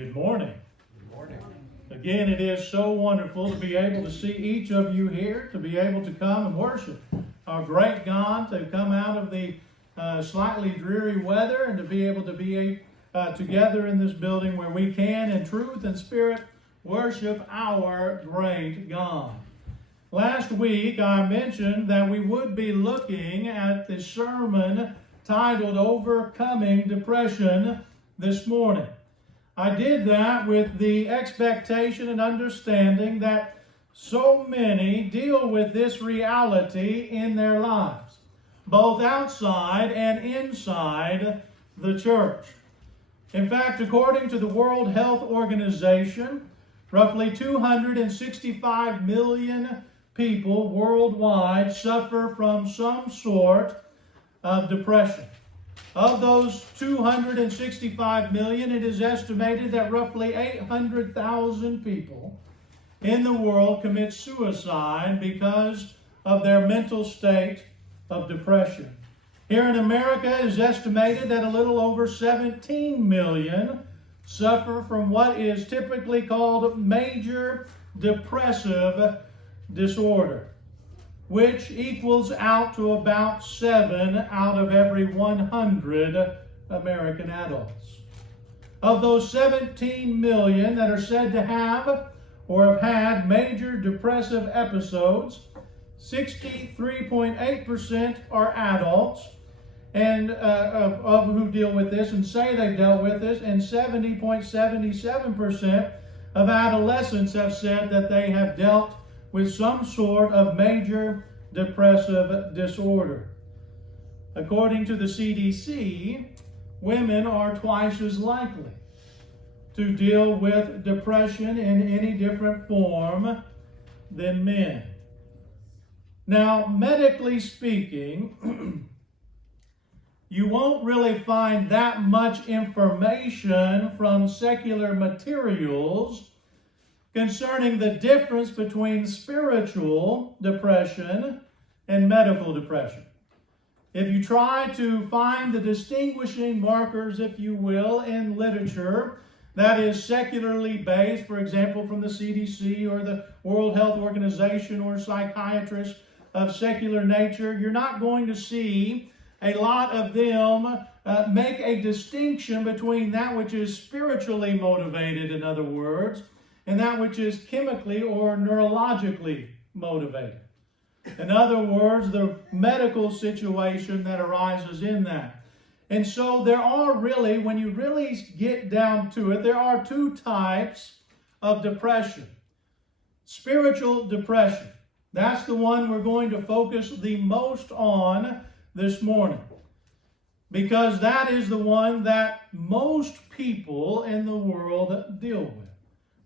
Good morning. Good morning. Again, it is so wonderful to be able to see each of you here, to be able to come and worship our great God, to come out of the slightly dreary weather and to be able to be together in this building where we can, in truth and spirit, worship our great God. Last week, I mentioned that we would be looking at the sermon titled Overcoming Depression this morning. I did that with the expectation and understanding that so many deal with this reality in their lives, both outside and inside the church. In fact, according to the World Health Organization, roughly 265 million people worldwide suffer from some sort of depression. Of those 265 million, it is estimated that roughly 800,000 people in the world commit suicide because of their mental state of depression. Here in America, it is estimated that a little over 17 million suffer from what is typically called major depressive disorder, which equals out to about 7 out of every 100 American adults. Of those 17 million that are said to have or have had major depressive episodes, 63.8% are adults and of who deal with this and say they've dealt with this, and 70.77% of adolescents have said that they have dealt with some sort of major depressive disorder. According to the CDC, women are twice as likely to deal with depression in any different form than men. Now, medically speaking, you won't really find that much information from secular materials concerning the difference between spiritual depression and medical depression. If you try to find the distinguishing markers, if you will, in literature that is secularly based, for example, from the CDC or the World Health Organization or psychiatrists of secular nature, you're not going to see a lot of them make a distinction between that which is spiritually motivated, in other words, and that which is chemically or neurologically motivated. In other words, the medical situation that arises in that. And so there are really, when you really get down to it, there are two types of depression. Spiritual depression. That's the one we're going to focus the most on this morning, because that is the one that most people in the world deal with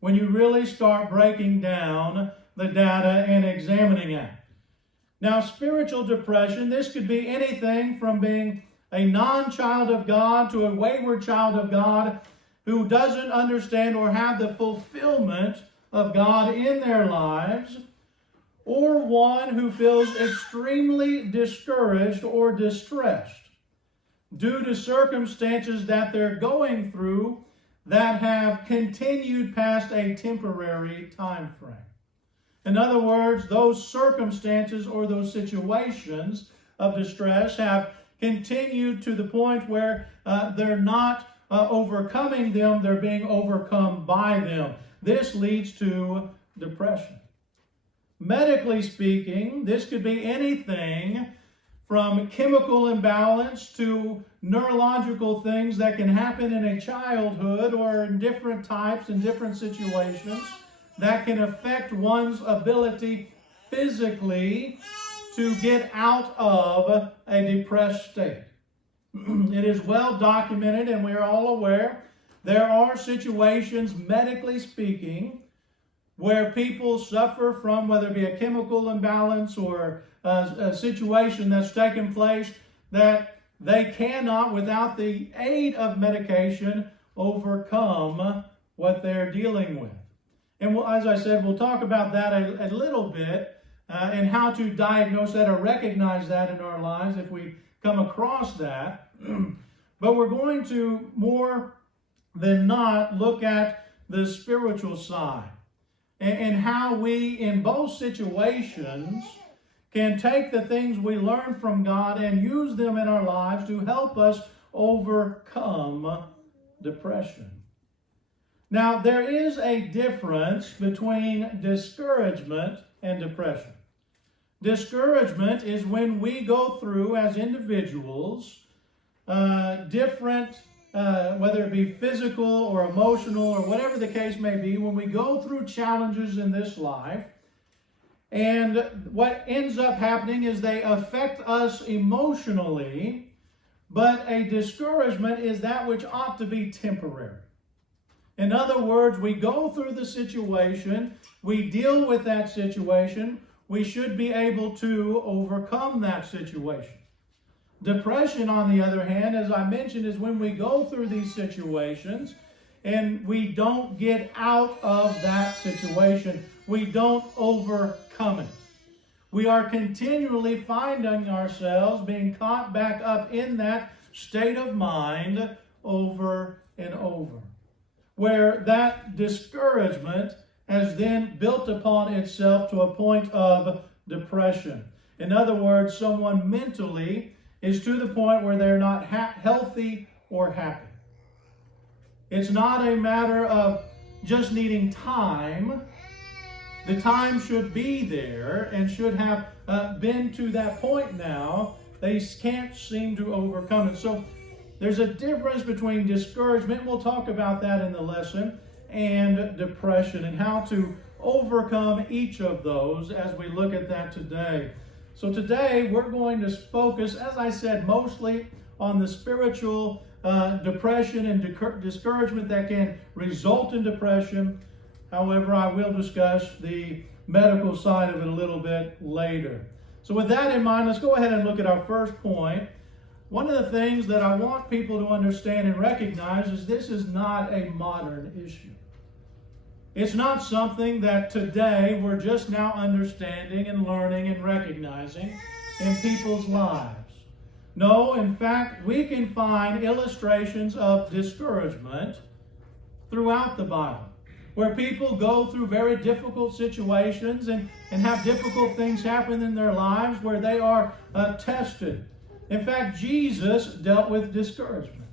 when you really start breaking down the data and examining it. Now, spiritual depression, this could be anything from being a non-child of God to a wayward child of God who doesn't understand or have the fulfillment of God in their lives, or one who feels extremely discouraged or distressed due to circumstances that they're going through that have continued past a temporary time frame. In other words, those circumstances or those situations of distress have continued to the point where they're not overcoming them, they're being overcome by them. This leads to depression. Medically speaking, this could be anything from chemical imbalance to neurological things that can happen in a childhood or in different types and different situations that can affect one's ability physically to get out of a depressed state. It is well documented, and we are all aware, there are situations, medically speaking, where people suffer from, whether it be a chemical imbalance or a situation that's taken place, that they cannot, without the aid of medication, overcome what they're dealing with. And as I said, we'll talk about that a little bit and how to diagnose that or recognize that in our lives if we come across that. But we're going to more than not look at the spiritual side and how we, in both situations, can take the things we learn from God and use them in our lives to help us overcome depression. Now, there is a difference between discouragement and depression. Discouragement is when we go through, as individuals, different, whether it be physical or emotional or whatever the case may be, when we go through challenges in this life, and what ends up happening is they affect us emotionally, but a discouragement is that which ought to be temporary. In other words, we go through the situation, we deal with that situation, we should be able to overcome that situation. Depression, on the other hand, as I mentioned, is when we go through these situations and we don't get out of that situation. We don't overcome it. We are continually finding ourselves being caught back up in that state of mind over and over, where that discouragement has then built upon itself to a point of depression. In other words, someone mentally is to the point where they're not healthy or happy. It's not a matter of just needing time. The time should be there and should have been to that point now. They can't seem to overcome it. So there's a difference between discouragement, we'll talk about that in the lesson, and depression, and how to overcome each of those as we look at that today. So today we're going to focus, as I said, mostly on the spiritual depression and discouragement that can result in depression. However, I will discuss the medical side of it a little bit later. So with that in mind, let's go ahead and look at our first point. One of the things that I want people to understand and recognize is this is not a modern issue. It's not something that today we're just now understanding and learning and recognizing in people's lives. No, in fact, we can find illustrations of discouragement throughout the Bible, where people go through very difficult situations and have difficult things happen in their lives where they are tested. In fact, Jesus dealt with discouragement.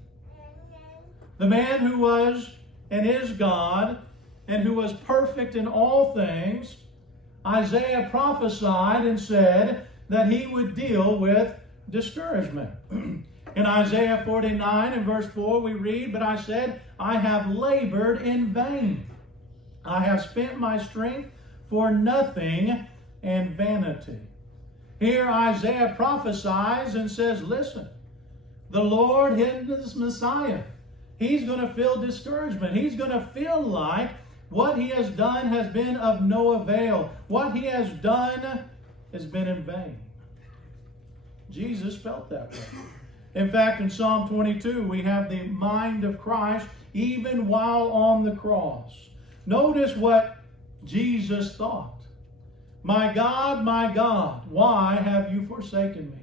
The man who was and is God and who was perfect in all things, Isaiah prophesied and said that he would deal with discouragement. In Isaiah 49 and verse 4 we read, "But I said, I have labored in vain. I have spent my strength for nothing and vanity." Here Isaiah prophesies and says, listen, the Lord, his Messiah, he's going to feel discouragement. He's going to feel like what he has done has been of no avail. What he has done has been in vain. Jesus felt that way. In fact, in Psalm 22, we have the mind of Christ even while on the cross. Notice what Jesus thought. My God, why have you forsaken me?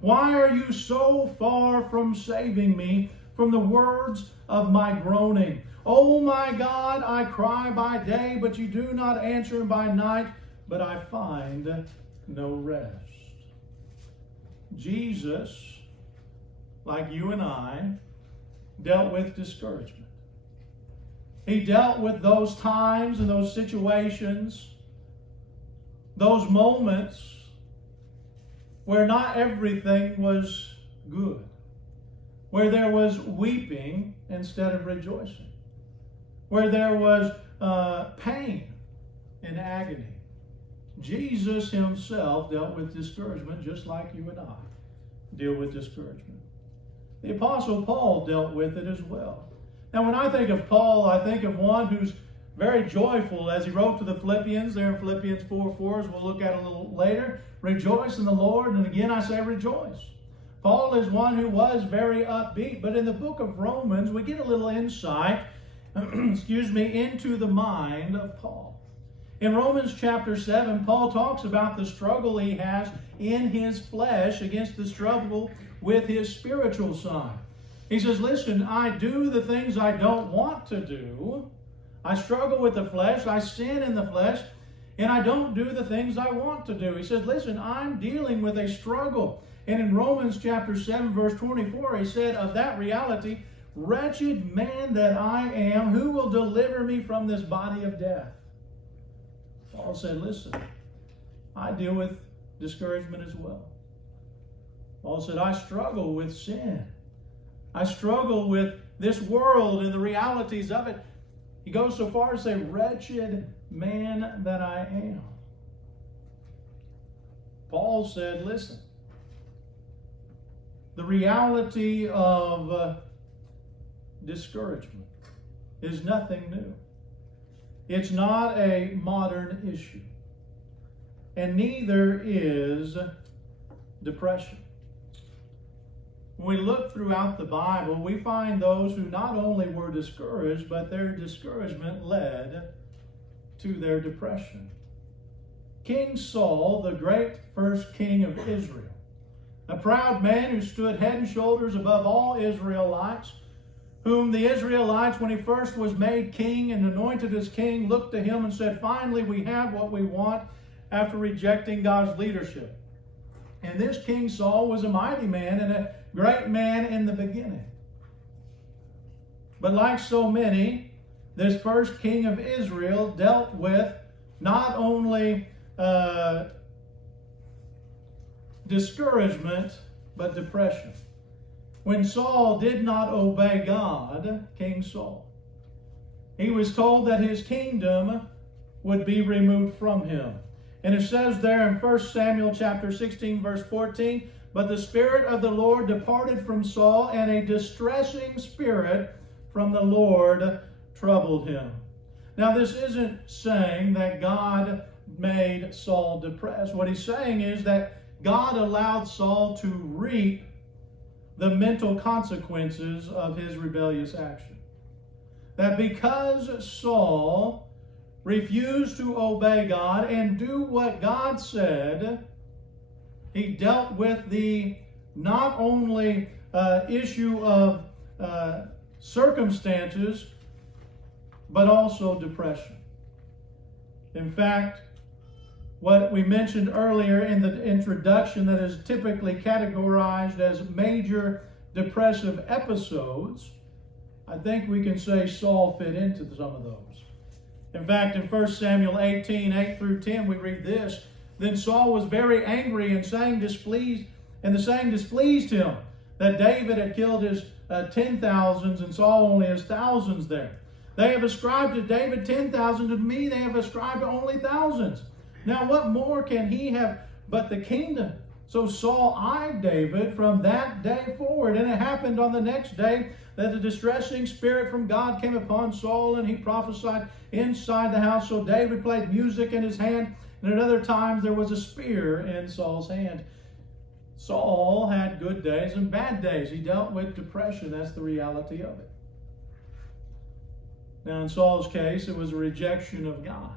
Why are you so far from saving me from the words of my groaning? Oh my God, I cry by day, but you do not answer, and by night, but I find no rest. Jesus, like you and I, dealt with discouragement. He dealt with those times and those situations, those moments where not everything was good, where there was weeping instead of rejoicing, where there was pain and agony. Jesus himself dealt with discouragement just like you and I deal with discouragement. The Apostle Paul dealt with it as well. Now, when I think of Paul, I think of one who's very joyful, as he wrote to the Philippians, there in Philippians 4:4, as we'll look at a little later. Rejoice in the Lord, and again I say rejoice. Paul is one who was very upbeat, but in the book of Romans, we get a little insight, into the mind of Paul. In Romans chapter 7, Paul talks about the struggle he has in his flesh against the struggle with his spiritual side. He says, listen, I do the things I don't want to do. I struggle with the flesh. I sin in the flesh. And I don't do the things I want to do. He says, listen, I'm dealing with a struggle. And in Romans chapter 7, verse 24, he said, of that reality, wretched man that I am, who will deliver me from this body of death? Paul said, listen, I deal with discouragement as well. Paul said, I struggle with sin. I struggle with this world and the realities of it. He goes so far as to say, wretched man that I am. Paul said, listen, the reality of discouragement is nothing new. It's not a modern issue. And neither is depression. When we look throughout the Bible, we find those who not only were discouraged, but their discouragement led to their depression. King Saul, the great first king of Israel, a proud man who stood head and shoulders above all Israelites, whom the Israelites, when he first was made king and anointed as king, looked to him and said, finally we have what we want, after rejecting God's leadership. And this King Saul was a mighty man and a great man in the beginning. But like so many, this first king of Israel dealt with not only discouragement, but depression. When Saul did not obey God, King Saul, he was told that his kingdom would be removed from him. And it says there in 1 Samuel chapter 16, verse 14, but the Spirit of the Lord departed from Saul, and a distressing spirit from the Lord troubled him. Now, this isn't saying that God made Saul depressed. What he's saying is that God allowed Saul to reap the mental consequences of his rebellious action. That because Saul refused to obey God and do what God said, he dealt with the not only issue of circumstances, but also depression. In fact, what we mentioned earlier in the introduction that is typically categorized as major depressive episodes, I think we can say Saul fit into some of those. In fact, in 1 Samuel 18, 8 through 10, we read this. Then Saul was very angry, and the saying displeased him, that David had killed his 10,000s and Saul only his thousands there. They have ascribed to David 10,000, to me they have ascribed only thousands. Now what more can he have but the kingdom? So Saul eyed David from that day forward, and it happened on the next day that the distressing spirit from God came upon Saul, and he prophesied inside the house. So David played music in his hand, and at other times there was a spear in Saul's hand. Saul had good days and bad days. He dealt with depression. That's the reality of it. Now in Saul's case, it was a rejection of God.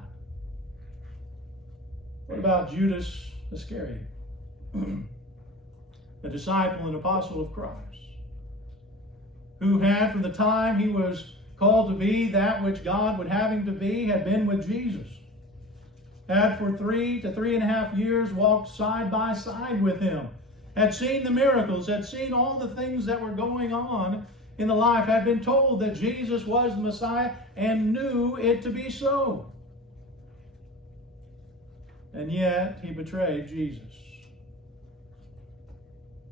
What about Judas Iscariot, a disciple and apostle of Christ, who had, from the time he was called to be that which God would have him to be, had been with Jesus, had for 3 to 3.5 years walked side by side with him, had seen the miracles, had seen all the things that were going on in the life, had been told that Jesus was the Messiah and knew it to be so. And yet he betrayed Jesus.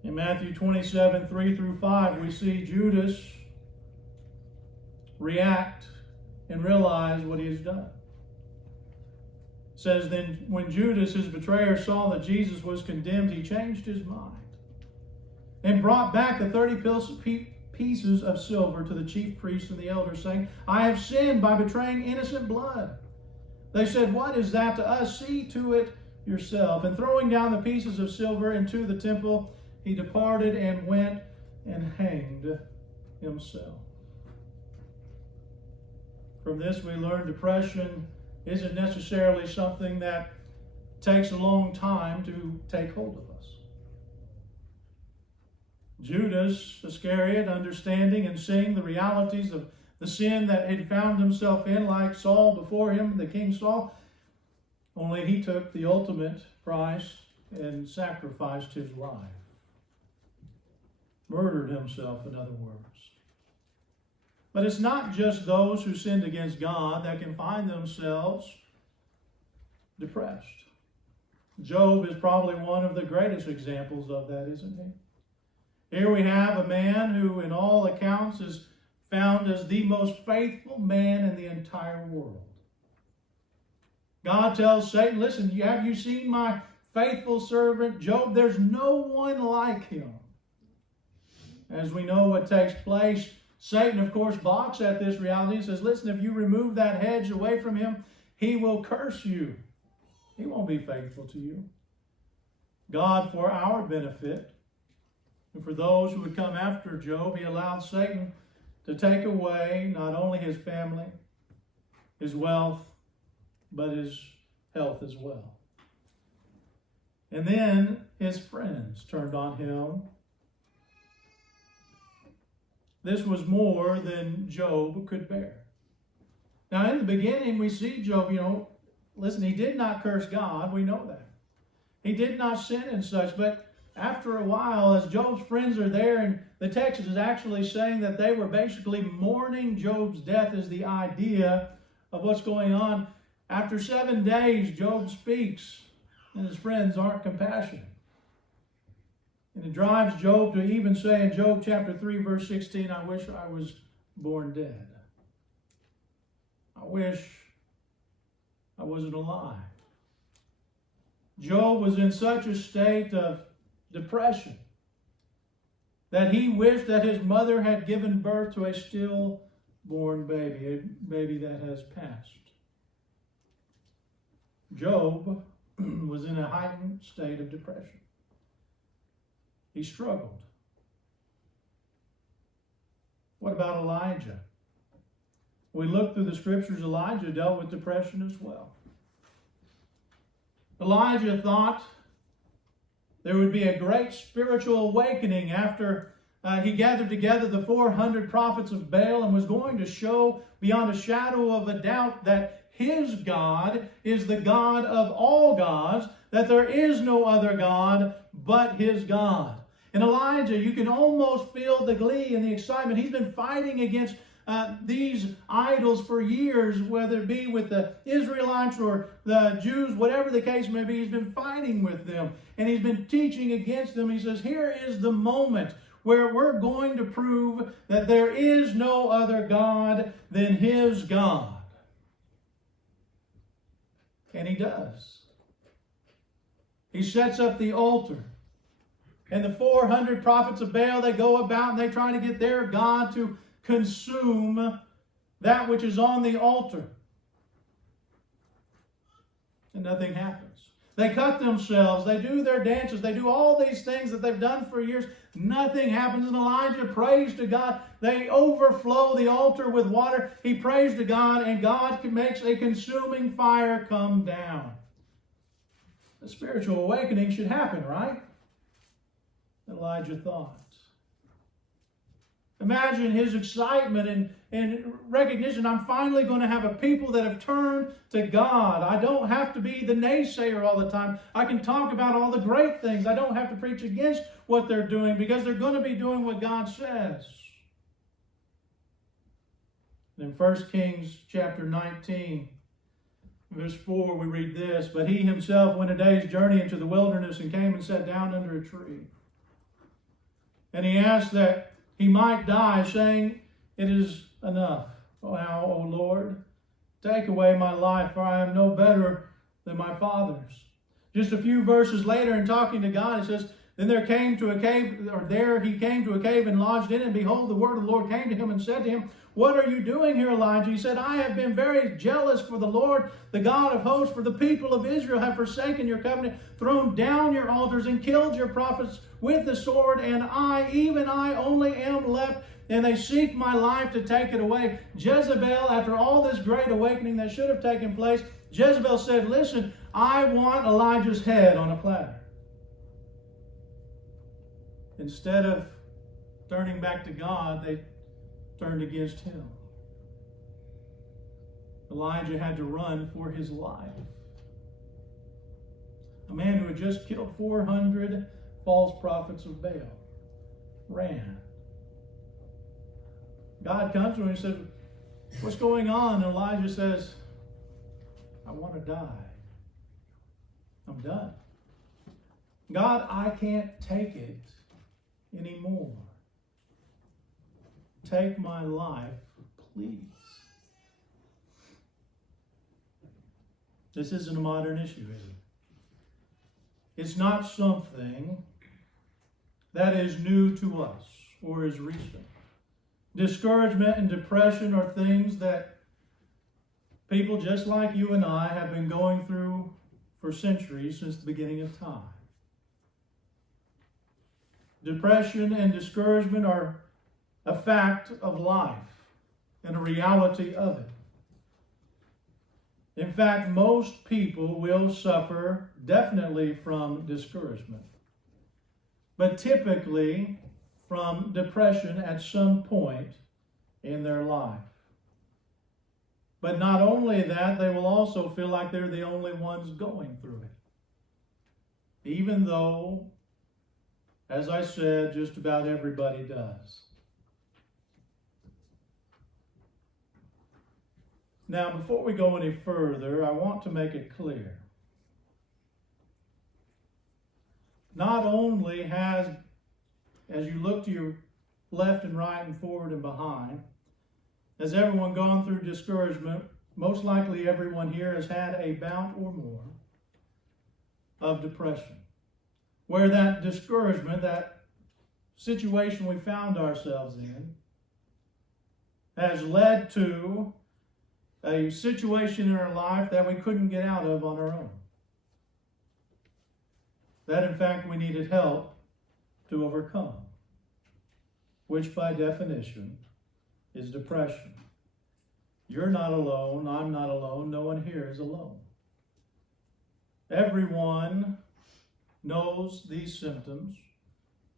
In Matthew 27, 3 through 5, we see Judas react and realize what he has done. It says, then when Judas, his betrayer, saw that Jesus was condemned, he changed his mind and brought back the 30 pieces of silver to the chief priests and the elders, saying, I have sinned by betraying innocent blood. They said, what is that to us? See to it yourself. And throwing down the pieces of silver into the temple, he departed and went and hanged himself. From this we learn depression isn't necessarily something that takes a long time to take hold of us. Judas Iscariot, understanding and seeing the realities of the sin that he found himself in, like Saul before him, the King Saul, only he took the ultimate price and sacrificed his life. Murdered himself, in other words. But it's not just those who sinned against God that can find themselves depressed. Job is probably one of the greatest examples of that, isn't he? Here we have a man who, in all accounts, is found as the most faithful man in the entire world. God tells Satan, listen, have you seen my faithful servant Job? There's no one like him. As we know what takes place, Satan, of course, balks at this reality. He says, listen, if you remove that hedge away from him, he will curse you. He won't be faithful to you. God, for our benefit, and for those who would come after Job, he allowed Satan to take away not only his family, his wealth, but his health as well. And then his friends turned on him. This was more than Job could bear. Now, in the beginning, we see Job, listen, he did not curse God. We know that. He did not sin and such. But after a while, as Job's friends are there, and the text is actually saying that they were basically mourning Job's death as the idea of what's going on. After 7 days, Job speaks, and his friends aren't compassionate. And it drives Job to even say in Job chapter 3, verse 16, I wish I was born dead. I wish I wasn't alive. Job was in such a state of depression that he wished that his mother had given birth to a stillborn baby, a baby that has passed. Job was in a heightened state of depression. He struggled. What about Elijah? We look through the scriptures, Elijah dealt with depression as well. Elijah thought there would be a great spiritual awakening after he gathered together the 400 prophets of Baal and was going to show beyond a shadow of a doubt that his God is the God of all gods, that there is no other God but his God. And Elijah, you can almost feel the glee and the excitement. He's been fighting against these idols for years, whether it be with the Israelites or the Jews, whatever the case may be. He's been fighting with them, and he's been teaching against them. He says, here is the moment where we're going to prove that there is no other God than his God. And he does. He sets up the altar. And the 400 prophets of Baal, they go about and they try to get their God to consume that which is on the altar. And nothing happens. They cut themselves. They do their dances. They do all these things that they've done for years. Nothing happens. And Elijah prays to God. They overflow the altar with water. He prays to God, and God makes a consuming fire come down. The spiritual awakening should happen, right? Elijah thought. Imagine his excitement and recognition. I'm finally going to have a people that have turned to God. I don't have to be the naysayer all the time. I can talk about all the great things. I don't have to preach against what they're doing because they're going to be doing what God says. In 1 Kings chapter 19, verse 4, we read this, but he himself went a day's journey into the wilderness and came and sat down under a tree. And he asked that he might die, saying, it is enough. Now, O Lord, take away my life, for I am no better than my fathers. Just a few verses later, in talking to God, it says, then there he came to a cave and lodged in it, and behold, the word of the Lord came to him and said to him, what are you doing here, Elijah? He said, I have been very jealous for the Lord, the God of hosts, for the people of Israel have forsaken your covenant, thrown down your altars, and killed your prophets with the sword, and I, even I, only am left, and they seek my life to take it away. Jezebel, after all this great awakening that should have taken place, Jezebel said, listen, I want Elijah's head on a platter. Instead of turning back to God, they turned against him. Elijah had to run for his life. A man who had just killed 400 false prophets of Baal ran. God comes to him and said, "What's going on?" And Elijah says, "I want to die. I'm done. God, I can't take it anymore. Take my life, please." This isn't a modern issue, is it? It's not something that is new to us or is recent. Discouragement and depression are things that people just like you and I have been going through for centuries, since the beginning of time. Depression and discouragement are a fact of life and a reality of it. In fact, most people will suffer definitely from discouragement, but typically from depression at some point in their life. But not only that, they will also feel like they're the only ones going through it, even though, as I said, just about everybody does. Now, before we go any further, I want to make it clear. Not only has, as you look to your left and right and forward and behind, has everyone gone through discouragement, most likely everyone here has had a bout or more of depression, where that discouragement, that situation we found ourselves in, has led to a situation in our life that we couldn't get out of on our own. That, in fact, we needed help to overcome, which by definition is depression. You're not alone. I'm not alone. No one here is alone. Everyone knows these symptoms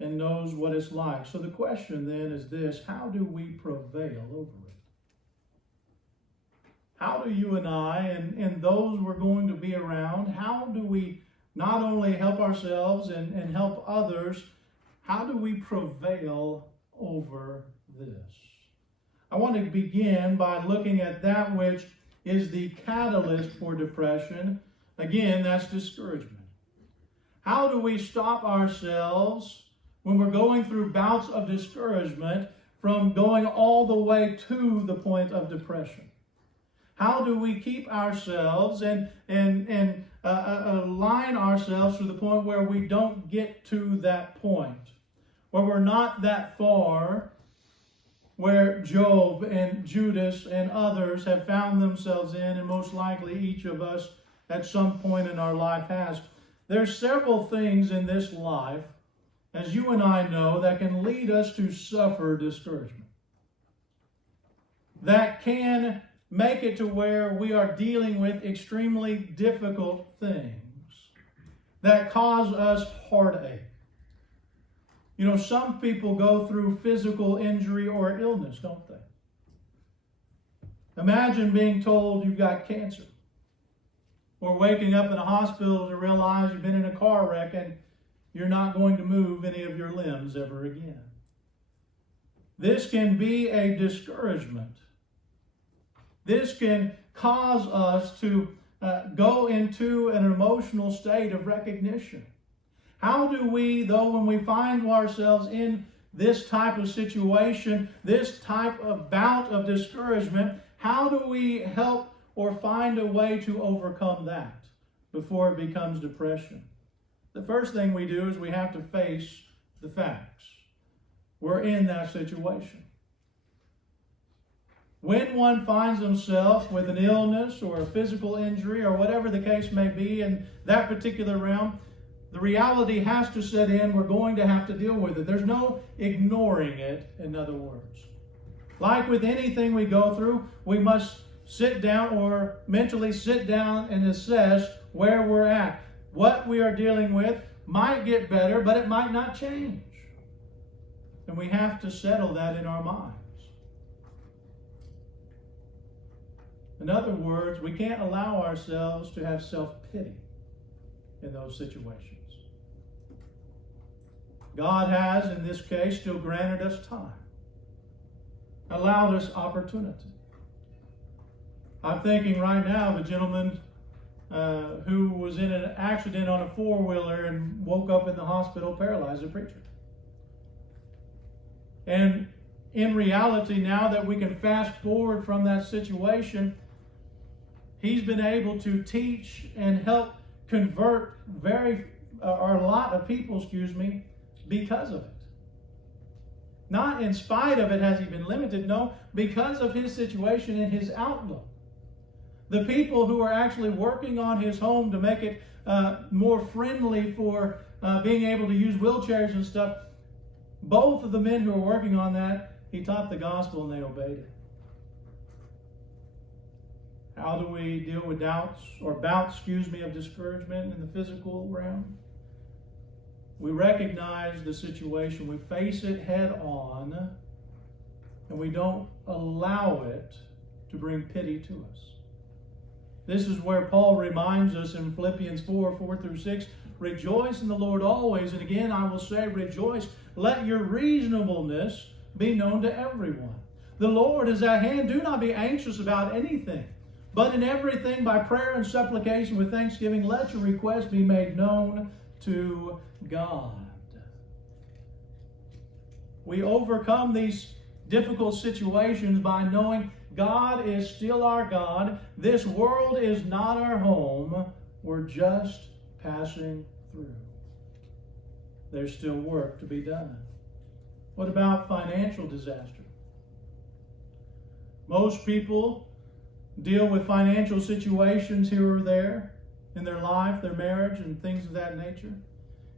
and knows what it's like. So the question then is this: how do we prevail over it? How do you and I and those we're going to be around, how do we not only help ourselves and help others, how do we prevail over this? I want to begin by looking at that which is the catalyst for depression. Again, that's discouragement. How do we stop ourselves when we're going through bouts of discouragement from going all the way to the point of depression? How do we keep ourselves and align ourselves to the point where we don't get to that point, where we're not that far, where Job and Judas and others have found themselves in, and most likely each of us at some point in our life has. There's several things in this life, as you and I know, that can lead us to suffer discouragement, that can make it to where we are dealing with extremely difficult things that cause us heartache. You know, some people go through physical injury or illness, don't they? Imagine being told you've got cancer, or waking up in a hospital to realize you've been in a car wreck and you're not going to move any of your limbs ever again. This can be a discouragement. This can cause us to go into an emotional state of recognition. How do we, though, when we find ourselves in this type of situation, this type of bout of discouragement, how do we help or find a way to overcome that before it becomes depression? The first thing we do is we have to face the facts. We're in that situation. When one finds himself with an illness or a physical injury or whatever the case may be in that particular realm, the reality has to set in. We're going to have to deal with it. There's no ignoring it, in other words. Like with anything we go through, we must sit down or mentally sit down and assess where we're at. What we are dealing with might get better, but it might not change. And we have to settle that in our minds. In other words, we can't allow ourselves to have self-pity in those situations. God has, in this case, still granted us time, allowed us opportunity. I'm thinking right now of a gentleman who was in an accident on a four-wheeler and woke up in the hospital paralyzed, a preacher. And in reality, now that we can fast forward from that situation, he's been able to teach and help convert a lot of people, because of it. Not in spite of it has he been limited, no, because of his situation and his outlook. The people who are actually working on his home to make it more friendly for being able to use wheelchairs and stuff, both of the men who are working on that, he taught the gospel and they obeyed it. How do we deal with bouts of discouragement in the physical realm? We recognize the situation, we face it head on, and we don't allow it to bring pity to us. This is where Paul reminds us in Philippians 4:4-6, rejoice in the Lord always. And again, I will say, rejoice. Let your reasonableness be known to everyone. The Lord is at hand. Do not be anxious about anything, but in everything by prayer and supplication with thanksgiving, let your requests be made known to God. We overcome these difficult situations by knowing God is still our God. This world is not our home. We're just passing through. There's still work to be done. What about financial disaster? Most people deal with financial situations here or there in their life, their marriage, and things of that nature.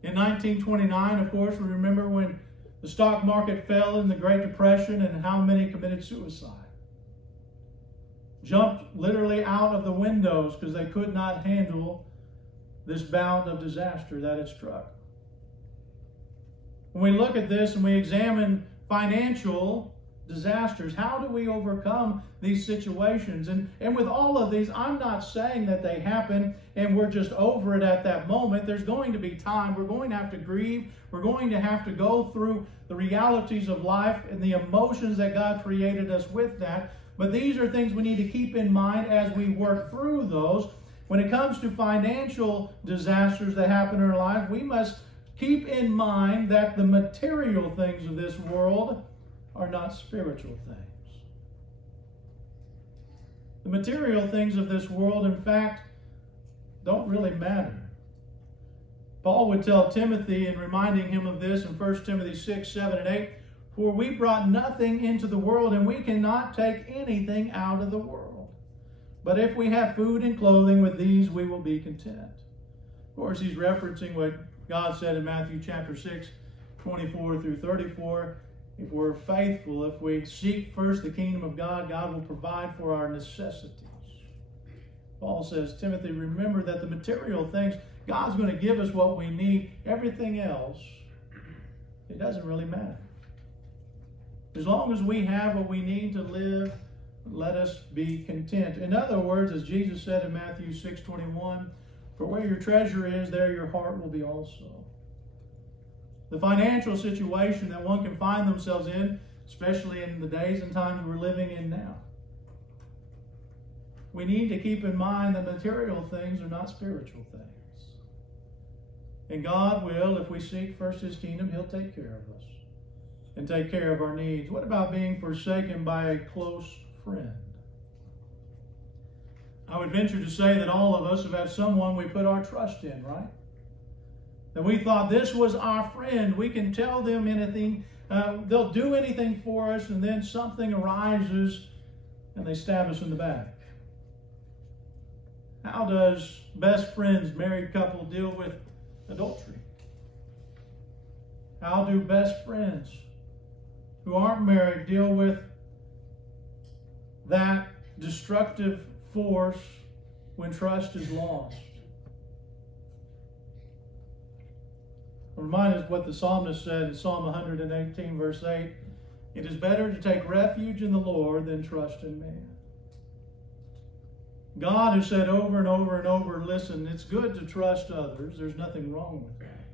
In 1929, of course, we remember when the stock market fell in the Great Depression and how many committed suicide. Jumped literally out of the windows because they could not handle this bout of disaster that had struck. When we look at this and we examine financial disasters, how do we overcome these situations? And with all of these, I'm not saying that they happen and we're just over it at that moment. There's going to be time. We're going to have to grieve. We're going to have to go through the realities of life and the emotions that God created us with that. But these are things we need to keep in mind as we work through those. When it comes to financial disasters that happen in our life, we must keep in mind that the material things of this world are not spiritual things. The material things of this world, in fact, don't really matter. Paul would tell Timothy in reminding him of this in 1 Timothy 6, 7, and 8, for we brought nothing into the world, and we cannot take anything out of the world. But if we have food and clothing, with these we will be content. Of course, he's referencing what God said in Matthew chapter 6, 24-34. If we're faithful, if we seek first the kingdom of God, God will provide for our necessities. Paul says, Timothy, remember that the material things, God's going to give us what we need. Everything else, it doesn't really matter. As long as we have what we need to live, let us be content. In other words, as Jesus said in Matthew 6:21, for where your treasure is, there your heart will be also. The financial situation that one can find themselves in, especially in the days and times we're living in now. We need to keep in mind that material things are not spiritual things. And God will, if we seek first His kingdom, He'll take care of us and take care of our needs. What about being forsaken by a close friend? I would venture to say that all of us have had someone we put our trust in, right? That we thought this was our friend. We can tell them anything. They'll do anything for us, and then something arises and they stab us in the back. How does best friends, married couple, deal with adultery? How do best friends who aren't married deal with that destructive force when trust is lost? Remind us what the psalmist said in Psalm 118, verse 8. It is better to take refuge in the Lord than trust in man. God has said over and over and over, listen, it's good to trust others. There's nothing wrong with that.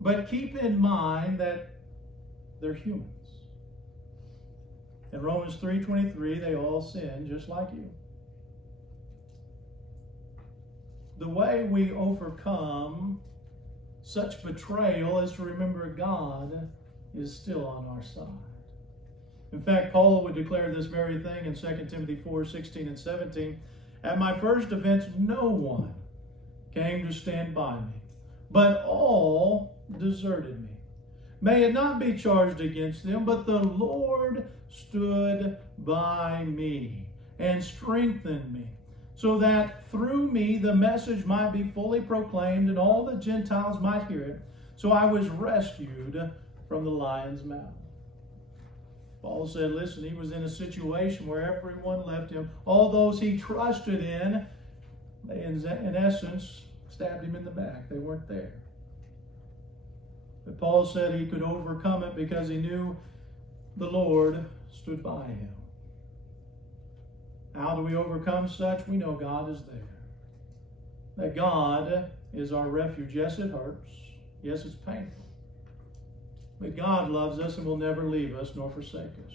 But keep in mind that they're humans. In Romans 3:23, they all sin just like you. The way we overcome such betrayal is to remember God is still on our side. In fact, Paul would declare this very thing in 2 Timothy 4:16 and 17. At my first offense, no one came to stand by me, but all deserted me. May it not be charged against them, but the Lord stood by me and strengthened me, so that through me the message might be fully proclaimed and all the Gentiles might hear it. So I was rescued from the lion's mouth. Paul said, listen, he was in a situation where everyone left him. All those he trusted in, they in essence stabbed him in the back. They weren't there. But Paul said he could overcome it because he knew the Lord stood by him. How do we overcome such? We know God is there. That God is our refuge. Yes, it hurts. Yes, it's painful. But God loves us and will never leave us nor forsake us.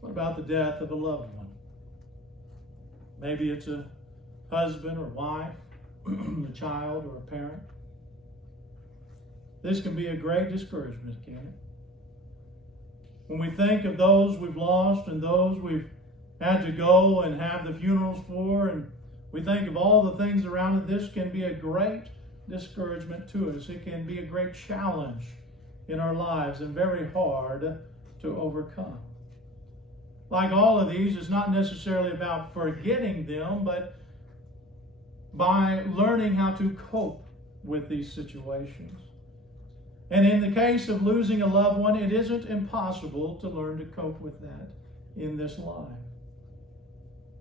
What about the death of a loved one? Maybe it's a husband or wife, a child or a parent. This can be a great discouragement, can't it? When we think of those we've lost and those we've had to go and have the funerals for, and we think of all the things around it, this can be a great discouragement to us. It can be a great challenge in our lives and very hard to overcome. Like all of these, it's not necessarily about forgetting them, but by learning how to cope with these situations. And in the case of losing a loved one, it isn't impossible to learn to cope with that in this life.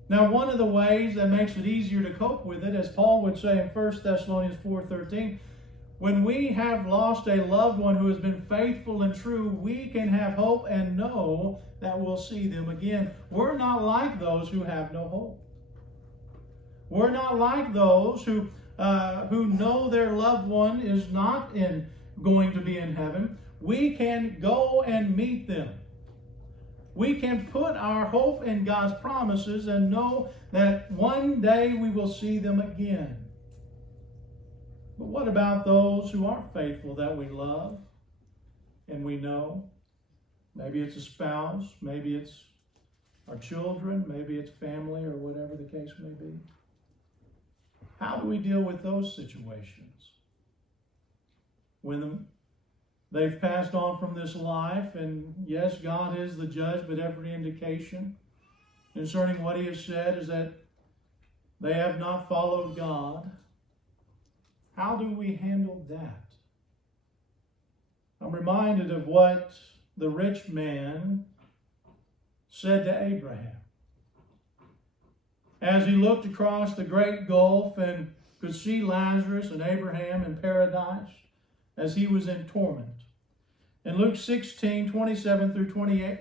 Now, one of the ways that makes it easier to cope with it, as Paul would say in 1 Thessalonians 4:13, when we have lost a loved one who has been faithful and true, we can have hope and know that we'll see them again. We're not like those who have no hope. We're not like those who know their loved one is not going to be in heaven. We can go and meet them. We can put our hope in God's promises and know that one day we will see them again. But what about those who aren't faithful that we love and we know? Maybe it's a spouse, maybe it's our children, maybe it's family, or whatever the case may be. How do we deal with those situations? When they've passed on from this life, and yes, God is the judge, but every indication concerning what He has said is that they have not followed God. How do we handle that? I'm reminded of what the rich man said to Abraham as he looked across the great gulf and could see Lazarus and Abraham in paradise as he was in torment. In Luke 16:27 through 28,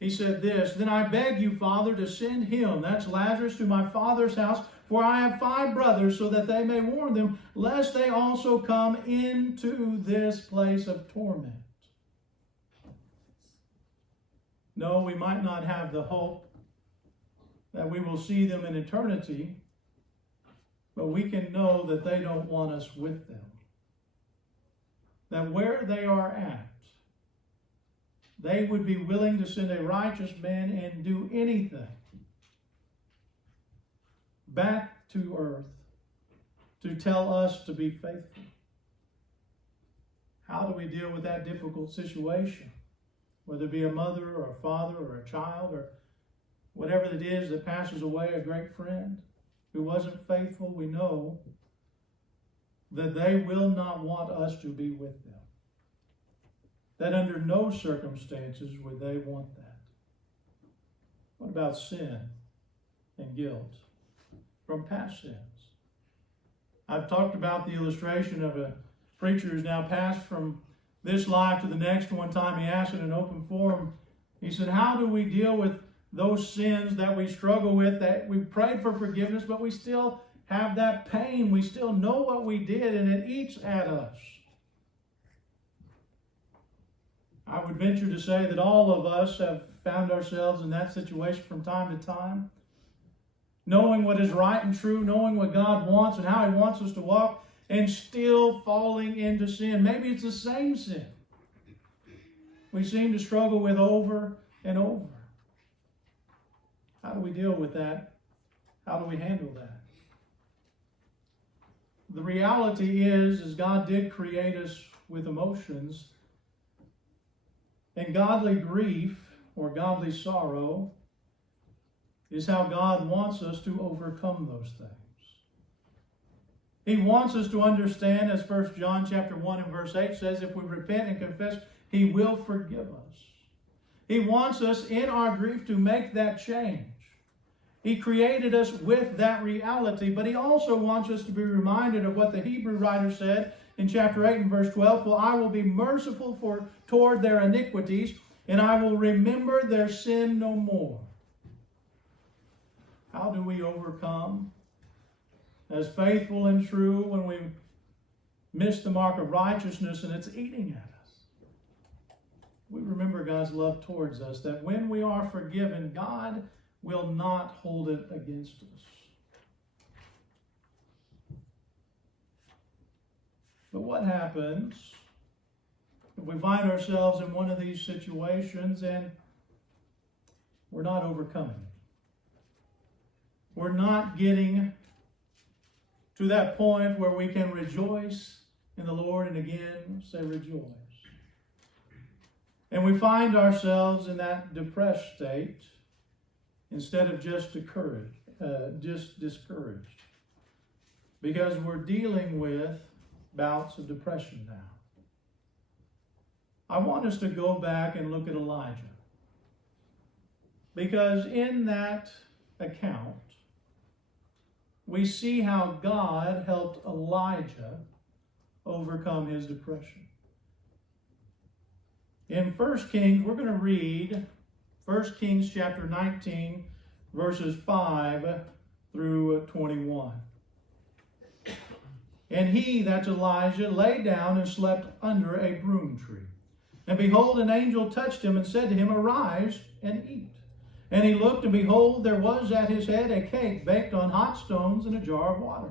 he said this, "Then I beg you, Father, to send him," that's Lazarus, "to my father's house, for I have 5 brothers, so that they may warn them, lest they also come into this place of torment." No, we might not have the hope that we will see them in eternity, but we can know that they don't want us with them. That where they are at, they would be willing to send a righteous man and do anything back to earth to tell us to be faithful. How do we deal with that difficult situation? Whether it be a mother or a father or a child or whatever it is that passes away, a great friend who wasn't faithful, we know that they will not want us to be with them. That under no circumstances would they want that. What about sin and guilt from past sins? I've talked about the illustration of preacher who's now passed from this life to the next. One time he asked in an open forum, he said, how do we deal with those sins that we struggle with, that we've prayed for forgiveness, but we still have that pain? We still know what we did, and it eats at us. I would venture to say that all of us have found ourselves in that situation from time to time, knowing what is right and true, knowing what God wants and how He wants us to walk, and still falling into sin. Maybe it's the same sin we seem to struggle with over and over. How do we deal with that? How do we handle that? The reality is God did create us with emotions, and godly grief or godly sorrow is how God wants us to overcome those things. He wants us to understand, as 1 John chapter 1 and verse 8 says, if we repent and confess, He will forgive us. He wants us in our grief to make that change. He created us with that reality, but He also wants us to be reminded of what the Hebrew writer said in chapter 8 and verse 12, for I will be merciful toward their iniquities, and I will remember their sin no more. How do we overcome as faithful and true when we miss the mark of righteousness and it's eating at us? We remember God's love towards us, that when we are forgiven, God will not hold it against us. But what happens if we find ourselves in one of these situations and we're not overcoming it? We're not getting to that point where we can rejoice in the Lord, and again say rejoice. And we find ourselves in that depressed state instead of just discouraged, because we're dealing with bouts of depression now. I want us to go back and look at Elijah, because in that account we see how God helped Elijah overcome his depression. In 1 Kings, we're going to read 1 Kings chapter 19, verses 5 through 21. And he, that's Elijah, lay down and slept under a broom tree. And behold, an angel touched him and said to him, arise and eat. And he looked, and behold, there was at his head a cake baked on hot stones and a jar of water.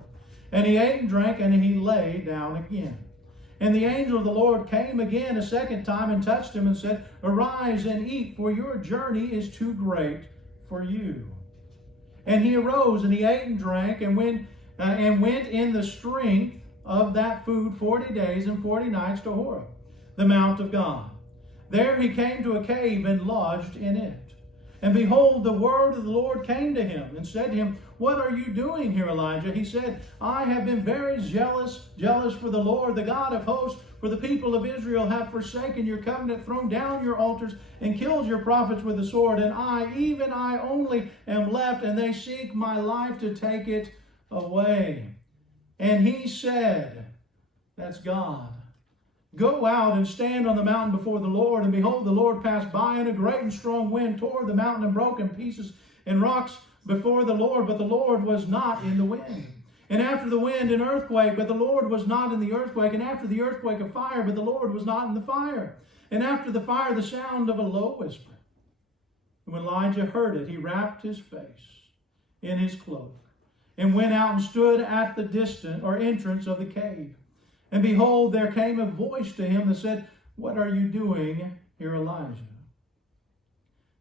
And he ate and drank, and he lay down again. And the angel of the Lord came again a second time and touched him and said, arise and eat, for your journey is too great for you. And he arose, and he ate and drank, and went in the strength of that food 40 days and 40 nights to Horeb, the mount of God. There he came to a cave and lodged in it. And behold, the word of the Lord came to him and said to him, what are you doing here, Elijah? He said, I have been very jealous for the Lord, the God of hosts, for the people of Israel have forsaken your covenant, thrown down your altars, and killed your prophets with the sword. And I, even I only, am left, and they seek my life to take it away. And he said, that's God, go out and stand on the mountain before the Lord. And behold, the Lord passed by, and a great and strong wind tore the mountain and broke in pieces and rocks before the Lord, but the Lord was not in the wind. And after the wind, an earthquake, but the Lord was not in the earthquake. And after the earthquake, a fire, but the Lord was not in the fire. And after the fire, the sound of a low whisper. And when Elijah heard it, he wrapped his face in his cloak and went out and stood at the entrance of the cave. And behold, there came a voice to him that said, what are you doing here, Elijah?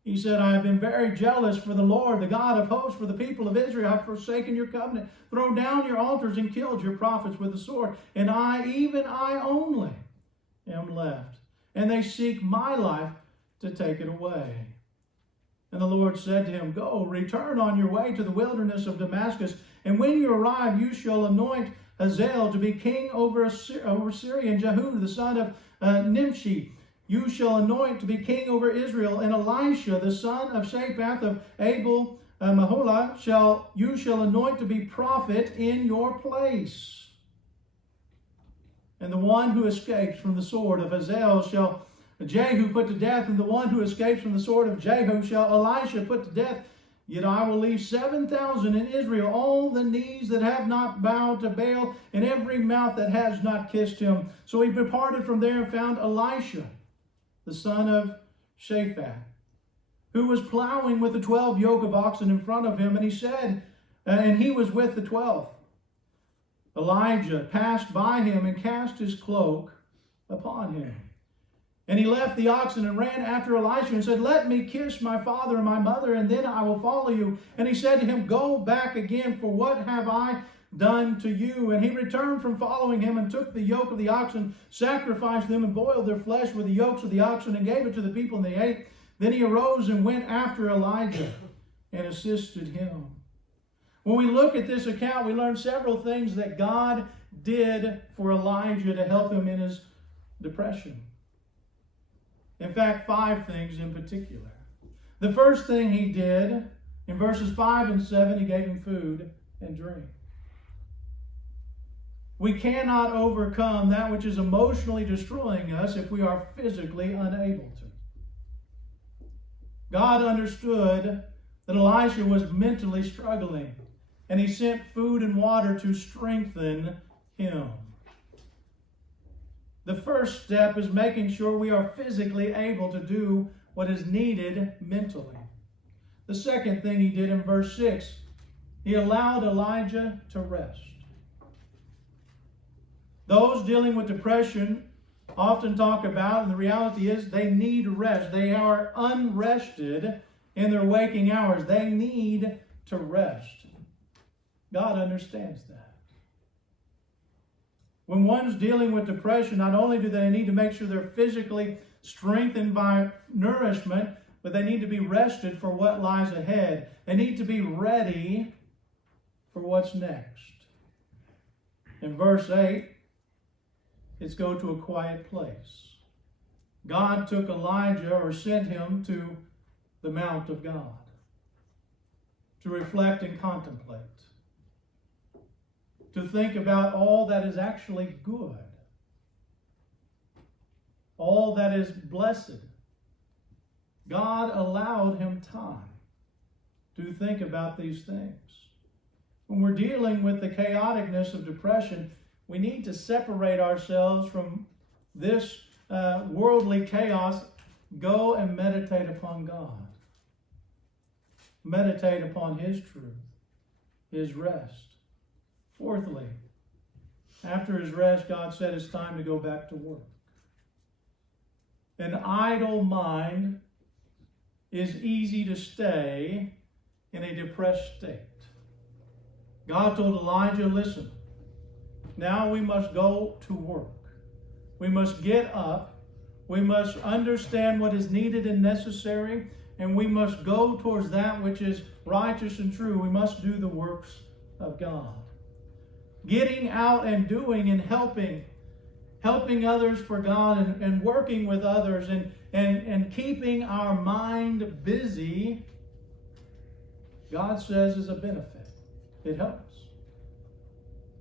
He said, I have been very jealous for the Lord, the God of hosts, for the people of Israel. I have forsaken your covenant, thrown down your altars, and killed your prophets with the sword. And I, even I only, am left. And they seek my life to take it away. And the Lord said to him, go, return on your way to the wilderness of Damascus. And when you arrive, you shall anoint Hazael to be king over Syria, and Jehu, the son of Nimshi, you shall anoint to be king over Israel, and Elisha, the son of Shaphat of Abel Maholah, you shall anoint to be prophet in your place. And the one who escapes from the sword of Hazael shall Jehu put to death, and the one who escapes from the sword of Jehu shall Elisha put to death. Yet I will leave 7,000 in Israel, all the knees that have not bowed to Baal, and every mouth that has not kissed him. So he departed from there and found Elisha, the son of Shaphat, who was plowing with the 12 yoke of oxen in front of him. And he said, and he was with the 12. Elijah passed by him and cast his cloak upon him. And he left the oxen and ran after Elisha and said, let me kiss my father and my mother, and then I will follow you. And he said to him, go back again, for what have I done to you? And he returned from following him and took the yoke of the oxen, sacrificed them, and boiled their flesh with the yokes of the oxen, and gave it to the people, and they ate. Then he arose and went after Elijah and assisted him. When we look at this account, we learn several things that God did for Elijah to help him in his depression. In fact, 5 things in particular. The first thing he did, in verses 5 and 7, he gave him food and drink. We cannot overcome that which is emotionally destroying us if we are physically unable to. God understood that Elisha was mentally struggling, and he sent food and water to strengthen him. The first step is making sure we are physically able to do what is needed mentally. The second thing he did in verse 6, he allowed Elijah to rest. Those dealing with depression often talk about, and the reality is they need rest. They are unrested in their waking hours. They need to rest. God understands that. When one's dealing with depression, not only do they need to make sure they're physically strengthened by nourishment, but they need to be rested for what lies ahead. They need to be ready for what's next. In verse 8, it's go to a quiet place. God took Elijah, or sent him to the Mount of God to reflect and contemplate, to think about all that is actually good, all that is blessed. God allowed him time to think about these things. When we're dealing with the chaoticness of depression, we need to separate ourselves from this worldly chaos. Go and meditate upon God. Meditate upon His truth, His rest. Fourthly, after his rest, God said it's time to go back to work. An idle mind is easy to stay in a depressed state. God told Elijah, listen, now we must go to work. We must get up. We must understand what is needed and necessary, and we must go towards that which is righteous and true. We must do the works of God. Getting out and doing and helping others for God, and working with others, and keeping our mind busy, God says is a benefit. It helps.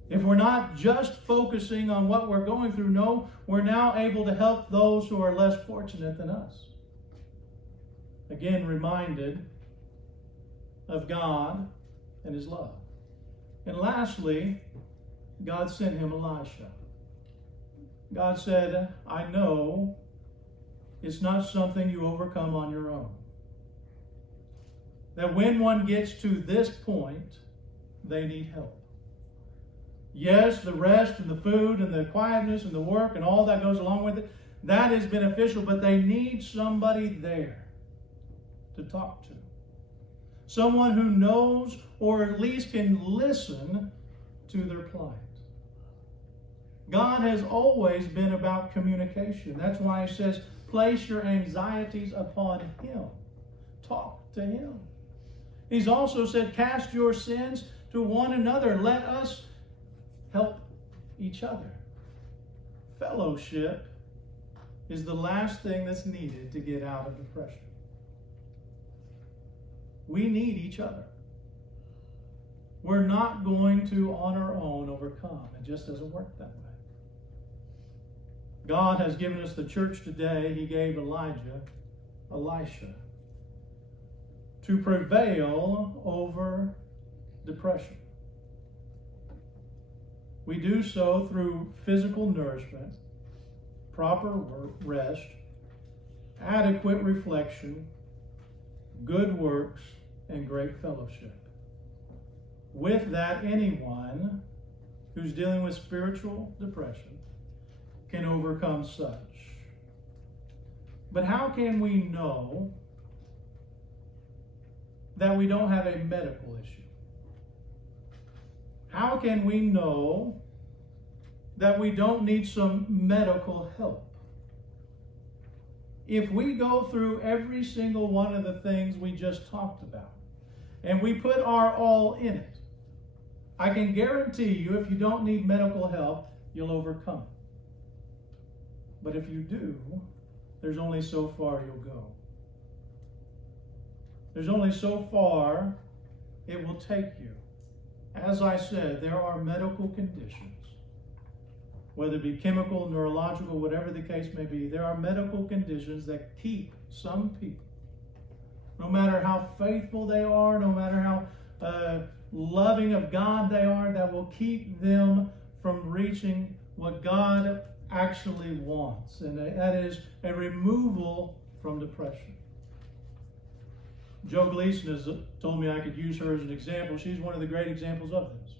If we're not just focusing on what we're going through, no, we're now able to help those who are less fortunate than us. Again, reminded of God and His love. And lastly, God sent him Elisha. God said, I know it's not something you overcome on your own. That when one gets to this point, they need help. Yes, the rest and the food and the quietness and the work and all that goes along with it, that is beneficial, but they need somebody there to talk to. Someone who knows, or at least can listen to their plight. God has always been about communication. That's why He says, place your anxieties upon Him. Talk to Him. He's also said, cast your sins to one another. Let us help each other. Fellowship is the last thing that's needed to get out of depression. We need each other. We're not going to, on our own, overcome. It just doesn't work that way. God has given us the church today. He gave Elisha, to prevail over depression. We do so through physical nourishment, proper rest, adequate reflection, good works, and great fellowship. With that, anyone who's dealing with spiritual depression can overcome such. But how can we know that we don't have a medical issue? How can we know that we don't need some medical help? If we go through every single one of the things we just talked about, and we put our all in it, I can guarantee you, if you don't need medical help, you'll overcome it. But if you do, there's only so far you'll go. There's only so far it will take you. As I said, there are medical conditions, whether it be chemical, neurological, whatever the case may be, there are medical conditions that keep some people, no matter how faithful they are, no matter how loving of God they are, that will keep them from reaching what God actually wants, and that is a removal from depression. Joe Gleason has told me I could use her as an example. She's one of the great examples of this.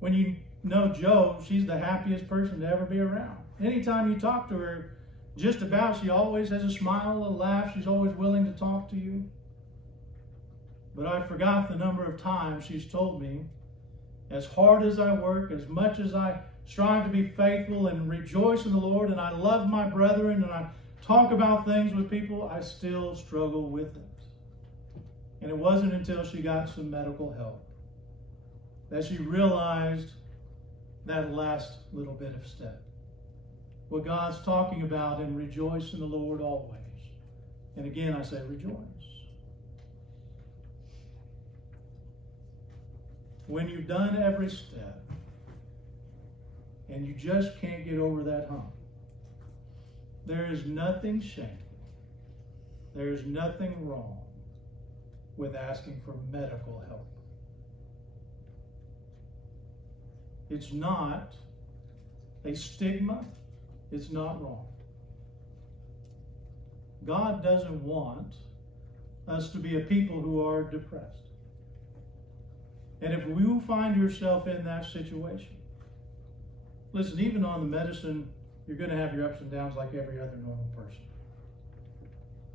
When you know Joe, she's the happiest person to ever be around. Anytime you talk to her, just about, she always has a smile, a laugh. She's always willing to talk to you. But I forgot the number of times she's told me, as hard as I work, as much as I strive to be faithful and rejoice in the Lord, and I love my brethren, and I talk about things with people, I still struggle with it. And it wasn't until she got some medical help that she realized that last little bit of step. What God's talking about in rejoice in the Lord always. And again, I say rejoice. When you've done every step and you just can't get over that hump, there is nothing shameful. There is nothing wrong with asking for medical help. It's not a stigma. It's not wrong. God doesn't want us to be a people who are depressed. And if you find yourself in that situation, listen, even on the medicine, you're going to have your ups and downs like every other normal person.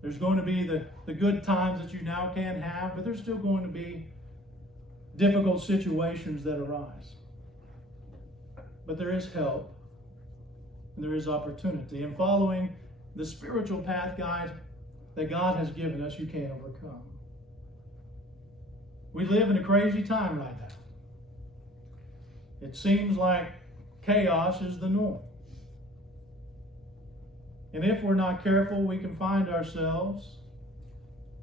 There's going to be the good times that you now can have, but there's still going to be difficult situations that arise. But there is help, and there is opportunity. And following the spiritual path guide that God has given us, you can overcome. We live in a crazy time right now. It seems like chaos is the norm. And if we're not careful, we can find ourselves,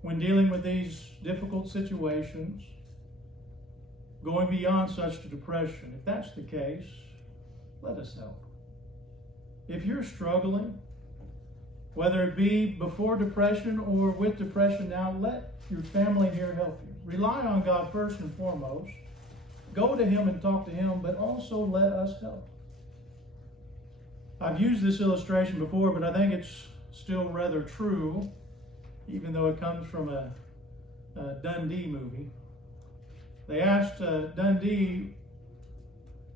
when dealing with these difficult situations, going beyond such to depression. If that's the case, let us help. If you're struggling, whether it be before depression or with depression now, let your family here help you. Rely on God first and foremost. Go to Him and talk to Him, but also let us help. I've used this illustration before, but I think it's still rather true, even though it comes from a Dundee movie. They asked Dundee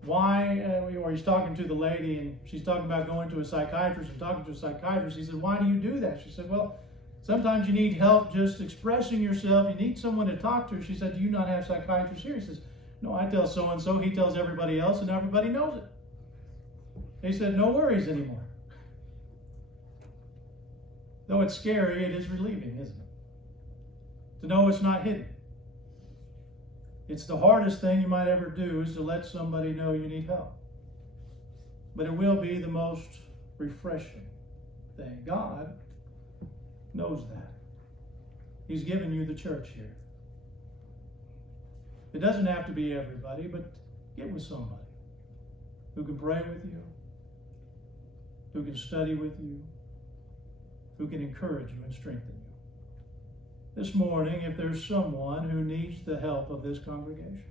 why, or he's talking to the lady, and she's talking about going to a psychiatrist and talking to a psychiatrist. He said, "Why do you do that?" She said, "Well, sometimes you need help just expressing yourself. You need someone to talk to." She said, "Do you not have psychiatrists here?" He says, "No, I tell so-and-so, he tells everybody else, and everybody knows it." He said, "No worries anymore." Though it's scary, it is relieving, isn't it? To know it's not hidden. It's the hardest thing you might ever do, is to let somebody know you need help. But it will be the most refreshing thing. God knows that. He's given you the church here. It doesn't have to be everybody, but get with somebody who can pray with you, who can study with you, who can encourage you and strengthen you. This morning, if there's someone who needs the help of this congregation,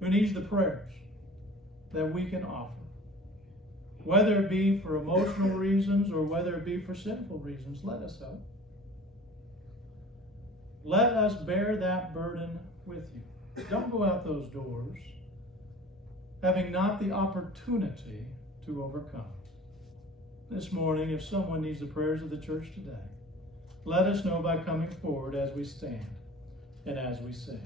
who needs the prayers that we can offer, whether it be for emotional reasons or whether it be for sinful reasons, let us help. Let us bear that burden with you. Don't go out those doors having not the opportunity to overcome. This morning, if someone needs the prayers of the church today, let us know by coming forward as we stand and as we sing.